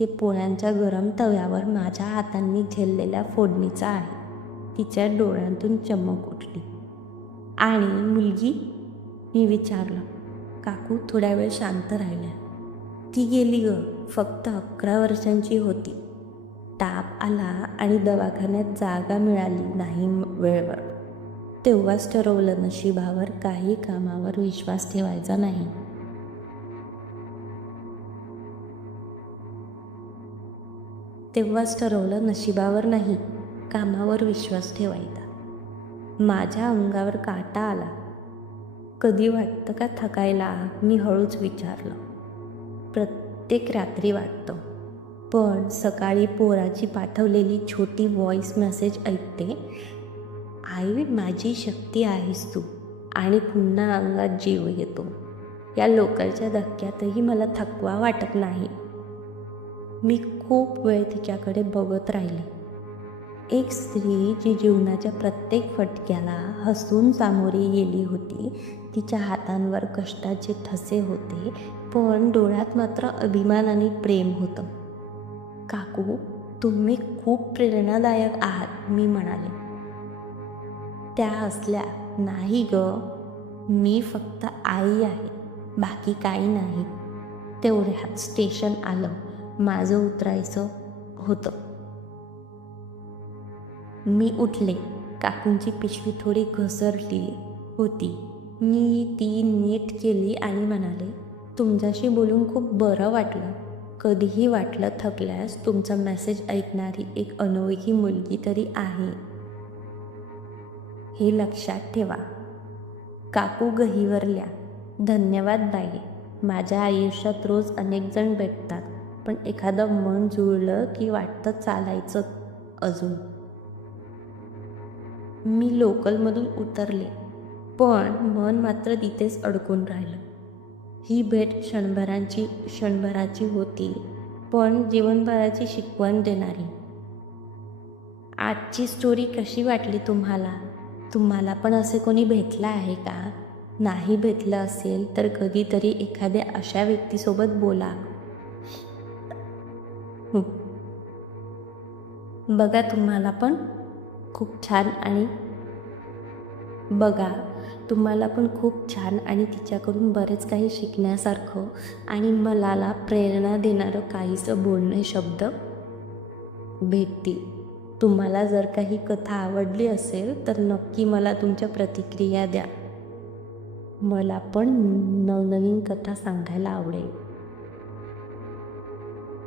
ते पोळ्यांच्या गरम तव्यावर माझ्या हातांनी झेललेल्या फोडणीचा आहे. तिच्या डोळ्यांतून चमक उठली. आणि मुलगी? मी विचारलं. काकू थोड्या वेळ शांत राहिल्या. ती गेली ग फक्त अकरा वर्षांची होती. ताप आला आणि दवाखान्यात जागा मिळाली नाही वेळवर वेळेवर. तेव्हाच ठरवलं नशिबावर काही कामावर विश्वास ठेवायचा नाही. तेव्हाच ठरवलं नशिबावर नाही कामावर विश्वास ठेवायचा. माझ्या अंगावर काटा आला. कधी वाटतं का थकायला? मी हळूच विचारलं. प्रत्येक रात्री वाटतं. पण सकाळी पोराची पाठवलेली छोटी व्हॉईस मेसेज ऐकते आई माझी शक्ती आहेस तू आणि पुन्हा अंगात जीव येतो. या लोकलच्या धक्क्यातही मला थकवा वाटत नाही. मी खूप वेळ तिच्याकडे बघत राहिले. एक स्त्री जी जीवनाच्या प्रत्येक फटक्याला हसून सामोरी गेली होती तिच्या हातांवर कष्टाचे ठसे होते पण डोळ्यात मात्र अभिमान आणि प्रेम होतं. काकू तुम्ही खूप प्रेरणादायक आहात मी म्हणाले. त्या असल्या नाही ग. मी फक्त आई आहे. बाकी काही नाही. तेवढ्यात स्टेशन आलं. माझं उतरायचं होतं. मी उठले. काकूंची पिशवी थोडी घसरली होती. मी ती नीट केली आणि म्हणाले तुमच्याशी बोलून खूप बरं वाटलं. कधीही वाटलं थकल्यास तुमचा मेसेज ऐकणारी एक अनोळखी मुलगी तरी आहे. हे लक्षात ठेवा काकू गहिवरल्या. धन्यवाद बाई. माझ्या आयुष्यात रोज अनेक जण भेटतात. पण एखादं मन जुळलं की वाटतं चालायचं अजून. मी लोकलमधून उतरले पण मन मात्र तिथेच अडकून राहिलं. ही भेट क्षणभरांची क्षणभराची होती पण जीवनभराची शिकवण देणारी. आजची स्टोरी कशी वाटली तुम्हाला? तुम्हाला पण असे कोणी भेटलं आहे का? नाही भेटलं असेल तर कधीतरी एखाद्या अशा व्यक्तीसोबत बोला. हो. बघा तुम्हाला पण खूप छान आणि बघा तुम्हाला पण खूप छान आणि तिच्याकडून बरेच काही शिकण्यासारखं आणि मलाला प्रेरणा देणारं काहीसं बोलणे शब्द भेटतील. तुम्हाला जर काही कथा आवडली असेल तर नक्की मला तुमच्या प्रतिक्रिया द्या. मला पण नवनवीन कथा सांगायला आवडेल.